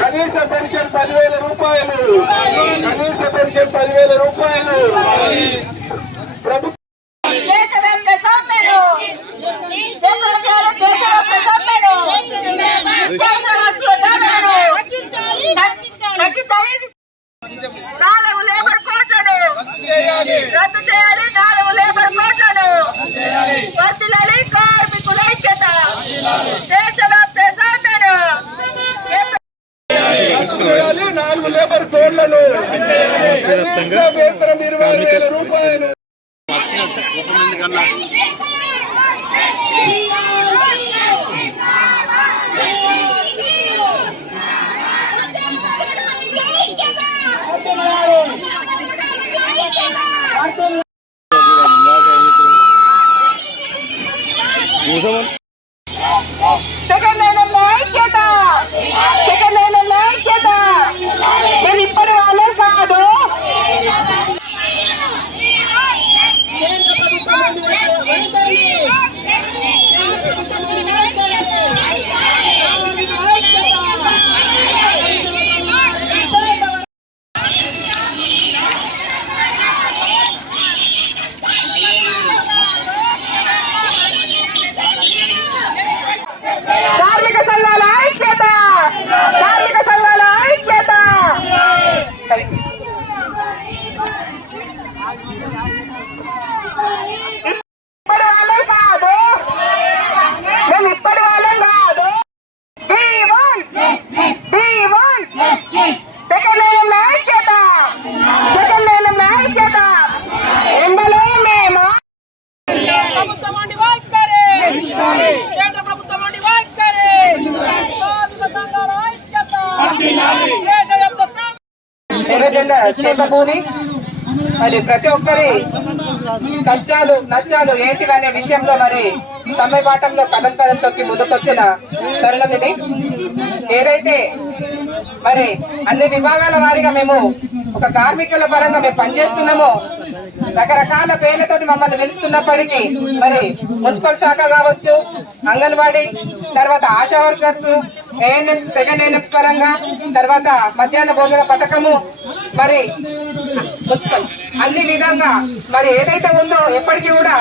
కనీస పెన్షన్ 10,000 రూపాయలు, కనీస పెన్షన్ 10,000 రూపాయలు. నాలుగు లేబర్ కోడ్లను వేతనం 20,000 రూపాయలు. సెకండ్ లైన్ ఐక్యత, సెకండ్ లైన్ ఐక్యత. మేము ఇప్పటి వాళ్ళం కాదు. కార్మిక సంఘాల ఐక్యత, కార్మిక సంఘాల ఐక్యత. ఇప్పటి వాళ్ళం కాదు, మేము ఇప్పటి వాళ్ళం కాదు. సెకండ్ లైన్ ఐక్యత, సెకండ్ లైన్ ఐక్యత. ఎండలో మేము కేంద్ర ప్రభుత్వం ఎర్రజెండా చేతబూని మరి ప్రతి ఒక్కరి కష్టాలు నష్టాలు ఏంటివనే విషయంలో మరి సమయపాఠంలో కథంతోకి ముందుకొచ్చిన తరుణం ఇది. ఏదైతే మరి అన్ని విభాగాల వారిగా మేము ఒక కార్మికుల పరంగా మేము పనిచేస్తున్నామో, రకరకాల పేర్లతోటి మమ్మల్ని పిలుస్తున్నప్పటికీ మరి మున్సిపల్ శాఖ కావచ్చు, అంగన్వాడీ, తర్వాత ASHA workers, ANF, second ANF పరంగా, తర్వాత మధ్యాహ్న భోజన పథకము, మరి మున్సిపల్ అన్ని విధంగా మరి ఏదైతే ఉందో ఎప్పటికీ కూడా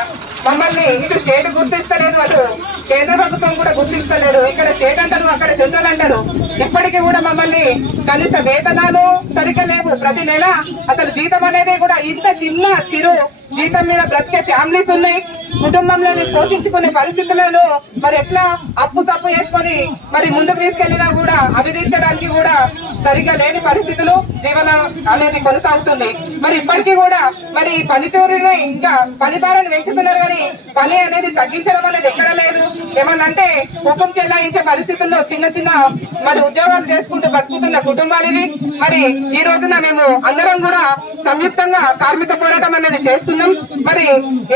మమ్మల్ని ఇటు స్టేట్ గుర్తిస్తలేదు, అటు కేంద్ర ప్రభుత్వం కూడా గుర్తిస్తలేదు. ఇక్కడ స్టేట్ అంటారు, అక్కడ సెంట్రల్ అంటారు. ఇప్పటికీ కూడా మమ్మల్ని కనీస వేతనాలు సరిగ్గా లేవు. ప్రతి నెల అసలు జీతం అనేది కూడా ఇంత చిన్న చిరు జీతం మీద బ్రతికే ఫ్యామిలీస్ ఉన్నాయి. కుటుంబంలో పోషించుకునే పరిస్థితులను మరి ఎట్లా అప్పు సప్పు వేసుకొని మరి ముందుకు తీసుకెళ్లినా కూడా అవి తీర్చడానికి కూడా సరిగా లేని పరిస్థితులు జీవనం అనేది కొనసాగుతుంది. మరి ఇప్పటికీ కూడా మరి పనితీరుని ఇంకా పని భారాన్ని పెంచుతున్నారు, కానీ పని అనేది తగ్గించడం అనేది ఎక్కడ లేదు. ఏమన్నంటే హుకుం చెల్లాయించే పరిస్థితుల్లో చిన్న చిన్న మరి ఉద్యోగాలు చేసుకుంటూ బతుకుతున్న కుటుంబాలు ఇవి. మరి ఈ రోజున మేము అందరం కూడా సంయుక్తంగా కార్మిక పోరాటం అనేది చేస్తున్నాం. మరి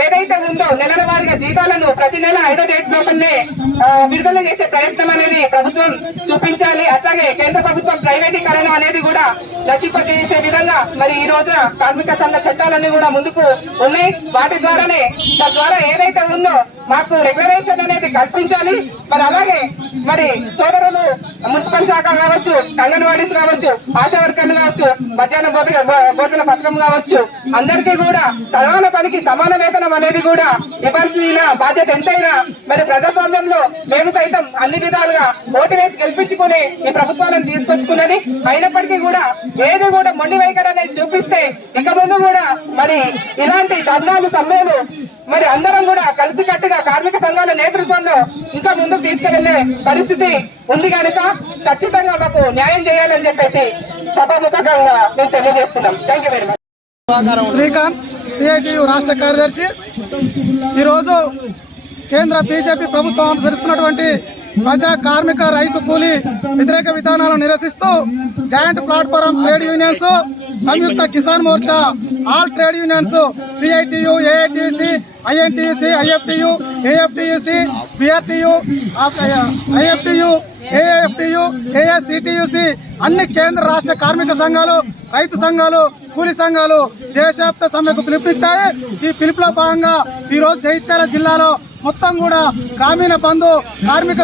ఏదైతే ఉందో నెలల వారీగా జీతాలను ప్రతి నెల 5వ డేట్ లోపలనే విడుదల చేసే ప్రయత్నం అనేది ప్రభుత్వం చూపించాలి. అట్లాగే కేంద్ర ప్రభుత్వం ప్రైవేటీకరణ అనేది కూడా నశింపజేసే విధంగా మరి ఈ రోజున కార్మిక సంఘ చట్టాలన్నీ కూడా ముందుకు ఉన్నాయి. వాటి ద్వారానే తద్వారా ఏదైతే ఉందో మాకు రెగ్యులరేషన్ అనేది కల్పించాలి. మరి అలాగే మరి సోదరులు మున్సిపల్ శాఖ కావచ్చు, అంగన్వాడీస్ కావచ్చు, ఆశా వర్కర్లు కావచ్చు, మధ్యాహ్న భోజన పథకం కావచ్చు, అందరికీ కూడా సమాన పనికి సమాన వేతనం అనేది కూడా ఇవ్వాల్సిన బాధ్యత ఎంతైనా మరి ప్రజాస్వామ్యంలో మేము సైతం అన్ని విధాలుగా ఓటు వేసి గెలిపించుకుని ఈ ప్రభుత్వాలను తీసుకొచ్చుకున్నది. అయినప్పటికీ కూడా ఏది కూడా మొండి వైఖరి అనేది చూపిస్తే ఇక ముందు కూడా మరి ఇలాంటి ధర్నాలు సమ్మెలు మరి అందరం కూడా కలిసికట్టుగా కార్మిక సంఘాల నేతృత్వంలో ఇంకా ముందుకు తీసుకువెళ్లే పరిస్థితి ఉంది కనుక ఖచ్చితంగా మాకు న్యాయం చేయాలని చెప్పేసి సభాముఖంగా మేము తెలియజేస్తున్నాం. Thank you very much. Srikanth, CITU రాష్ట్ర కార్యదర్శి. ఈరోజు కేంద్ర బీజేపీ ప్రభుత్వం అనుసరిస్తున్నటువంటి ప్రజా కార్మిక రైతు కూలీ వ్యతిరేక విధానాలను నిరసిస్తూ joint platform trade unions, Samyukta Kisan Morcha, all trade unions, CITU, AITC, INTUC, IFTU, AFTUC, BRTU, IFTU, AFTU, ASCTUC అన్ని కేంద్ర రాష్ట్ర కార్మిక సంఘాలు, రైతు సంఘాలు, కూలీ సంఘాలు దేశవ్యాప్త సమ్మెకు పిలుపునిచ్చాయి. ఈ పిలుపులో భాగంగా ఈ రోజు జగిత్యాల జిల్లాలో మొత్తం కూడా గ్రామీణ బంధు కార్మిక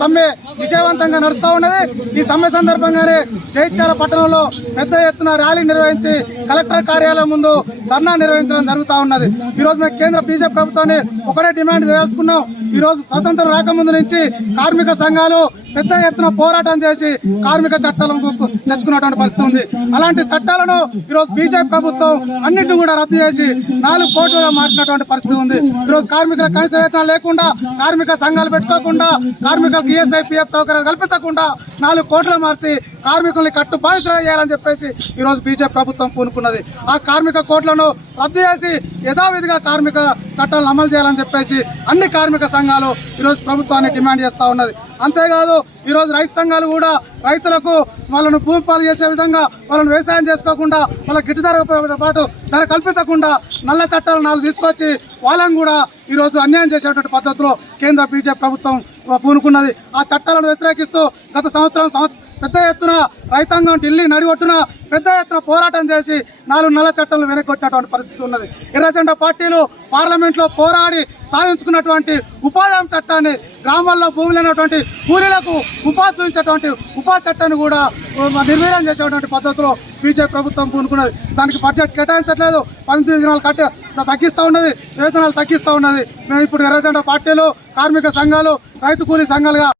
సమ్మె విజయవంతంగా నడుస్తూ ఉన్నది. ఈ సమ్మె సందర్భంగానే జగిత్యాల పట్టణంలో పెద్ద ఎత్తున ర్యాలీ నిర్వహించి కలెక్టర్ కార్యాలయం ముందు ధర్నా నిర్వహించడం జరుగుతూ ఉన్నది. ఈ రోజు మేము కేంద్ర బీజేపీ ప్రభుత్వాన్ని ఒకటే డిమాండ్ తెలుసుకున్నాం. ఈ రోజు స్వతంత్రం రాకముందు నుంచి కార్మిక సంఘాలు పెద్ద ఎత్తున పోరాటం చేసి కార్మిక చట్టాలను తెచ్చుకున్నటువంటి పరిస్థితి ఉంది. అలాంటి చట్టాలను ఈరోజు బీజేపీ ప్రభుత్వం అన్నింటినీ కూడా రద్దు చేసి 4 కోట్లుగా మార్చినటువంటి పరిస్థితి ఉంది. ఈరోజు కార్మికుల కనీస వేతనాలు లేకుండా, కార్మిక సంఘాలు పెట్టుకోకుండా, కార్మికులకు ఈఎస్ఐ, పిఎఫ్ సౌకర్యాలు కల్పించకుండా 4 కోట్లు మార్చి కార్మికుల్ని కట్టు బానిసలు చేయాలని చెప్పేసి ఈరోజు బీజేపీ ప్రభుత్వం పూనుకున్నది. ఆ కార్మిక కోట్లను రద్దు చేసి యథావిధిగా కార్మిక చట్టాలను అమలు చేయాలని చెప్పేసి అన్ని కార్మిక సంఘాలు ఈరోజు ప్రభుత్వాన్ని డిమాండ్ చేస్తూ ఉన్నది. అంతేకాదు ఈరోజు రైతు సంఘాలు కూడా రైతులకు వాళ్ళను భూమి పాలు చేసే విధంగా వాళ్ళను వ్యవసాయం చేసుకోకుండా, వాళ్ళ గిట్టుబాటు పాటు ధర కల్పించకుండా నల్ల చట్టాలు 4 తీసుకొచ్చి వాళ్ళని కూడా ఈరోజు అన్యాయం చేసేటువంటి పద్ధతిలో కేంద్ర బీజేపీ ప్రభుత్వం పూనుకున్నది. ఆ చట్టాలను వ్యతిరేకిస్తూ గత సంవత్సరం పెద్ద ఎత్తున రైతాంగం ఢిల్లీ నడిగొట్టున పెద్ద ఎత్తున పోరాటం చేసి 4 నల్ల చట్టాలను వెనక్కొట్టినటువంటి పరిస్థితి ఉన్నది. ఎర్రజెండా పార్టీలు పార్లమెంట్లో పోరాడి సాధించుకున్నటువంటి ఉపాధి హామీ చట్టాన్ని, గ్రామాల్లో భూమి లేనటువంటి కూలీలకు ఉపాధి చూపించేటువంటి ఉపాధి చట్టాన్ని కూడా నిర్వీర్యం చేసేటువంటి పద్ధతిలో బీజేపీ ప్రభుత్వం పూనుకున్నది. దానికి బడ్జెట్ కేటాయించట్లేదు, 18 దినాలు తగ్గిస్తూ ఉన్నది, వేతనాలు తగ్గిస్తూ ఉన్నది. మేము ఇప్పుడు ఎర్రజెండా పార్టీలు, కార్మిక సంఘాలు, రైతు కూలీ సంఘాలుగా